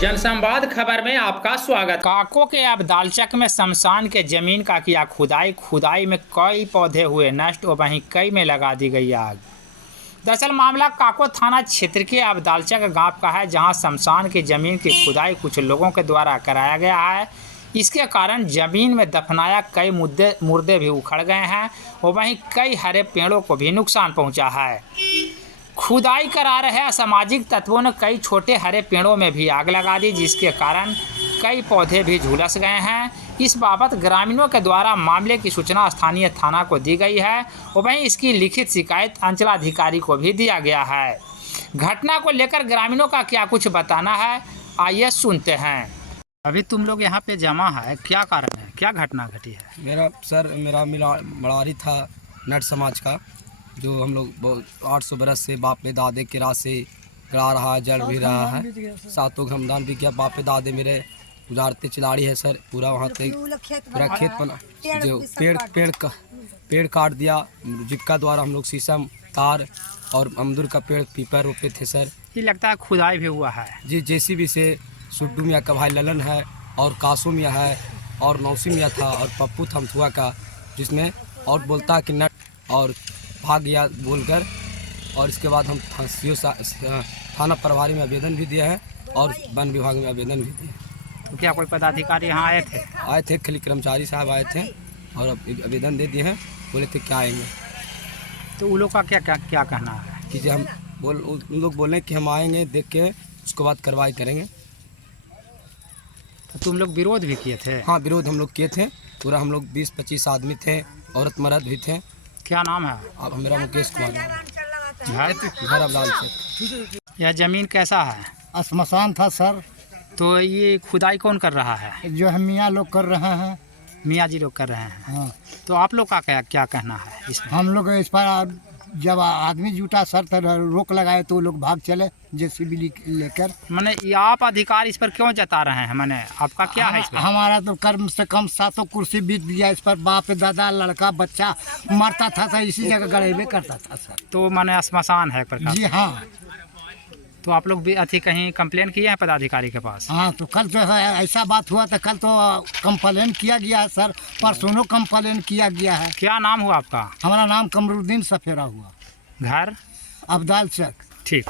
जनसंवाद खबर में आपका स्वागत। काको के अब्दालचक में शमशान के जमीन का किया खुदाई में कई पौधे हुए नष्ट और वहीं कई में लगा दी गई आग। दरअसल मामला काको थाना क्षेत्र के अब्दालचक गांव का है, जहां शमशान की जमीन की खुदाई कुछ लोगों के द्वारा कराया गया है। इसके कारण जमीन में दफनाया कई मुर्दे भी उखड़ गए हैं और वहीं कई हरे पेड़ों को भी नुकसान पहुंचा है। खुदाई करा रहे असामाजिक तत्वों ने कई छोटे हरे पेड़ों में भी आग लगा दी, जिसके कारण कई पौधे भी झुलस गए हैं। इस बाबत ग्रामीणों के द्वारा मामले की सूचना स्थानीय थाना को दी गई है और वहीं इसकी लिखित शिकायत अंचलाधिकारी को भी दिया गया है। घटना को लेकर ग्रामीणों का क्या कुछ बताना है, आइए सुनते हैं। अभी तुम लोग यहाँ पे जमा है, क्या कारण है, क्या घटना घटी है? मेरा मड़ारी था नट समाज का, जो हम लोग 800 बरस से बाप दादे के राह से गड़ा रहा है, जल भी रहा है। सातों घमदान भी किया। बाप दादे मेरे उजारते चिलाड़ी है सर, पूरा वहाँ तक पूरा खेत बना, जो पेड़ काट दिया। जिक्का द्वारा हम लोग शीशम, तार और अमदुर का पेड़ पीपर रोपे थे सर। ये लगता है खुदाई भी हुआ है जी। जेसीबी से सुड्डू मियाँ का भाई ललन है और कासू मियाँ है और नौसी मियाँ था और पप्पू थमथुआ का, जिसमें और बोलता है कि नट और भाग गया बोलकर। और इसके बाद हम थाना प्रभारी में आवेदन भी दिया है और वन विभाग में आवेदन भी दिया। तो क्या कोई पदाधिकारी यहाँ आए थे? खाली कर्मचारी साहब आए थे और आवेदन दे दिए हैं, बोले थे क्या आएंगे। तो उन लोग का क्या कहना है कि जो उन लोग बोले कि हम आएंगे, देख के उसके बाद कार्रवाई करेंगे। तो तुम लोग विरोध भी किए थे? हाँ, विरोध हम लोग किए थे। पूरा हम लोग 20-25 आदमी थे, औरत मर्द भी थे। क्या नाम है? अब मेरा मुकेश कुमार घर अब्दालचक। यह जमीन कैसा है? श्मशान था सर। तो ये खुदाई कौन कर रहा है? जो है मियाँ लोग कर रहे हैं। मियाँ जी लोग कर रहे हैं। हाँ। तो आप लोग का क्या कहना है इसमें? हम लोग इस पर जब आदमी जुटा सर तो रोक लगाए तो लोग भाग चले जेसीबी लेकर। मैंने ये आप अधिकार इस पर क्यों जता रहे हैं? मैंने आपका क्या है इस पर? हमारा तो कम से कम 700 कुर्सी बीत गया इस पर। बाप दादा लड़का बच्चा मरता था इसी जगह गड़ेबे करता था सर। तो मैंने श्मशान है प्रकार? जी हाँ। तो आप लोग भी कहीं कंप्लेन किए हैं पदाधिकारी के पास? हाँ, तो कल जो है ऐसा बात हुआ था, कल तो कंप्लेन किया गया है सर, परसों कंप्लेन किया गया है। क्या नाम हुआ आपका? हमारा नाम कमरुद्दीन सफेरा हुआ, घर अब्दालचक। ठीक।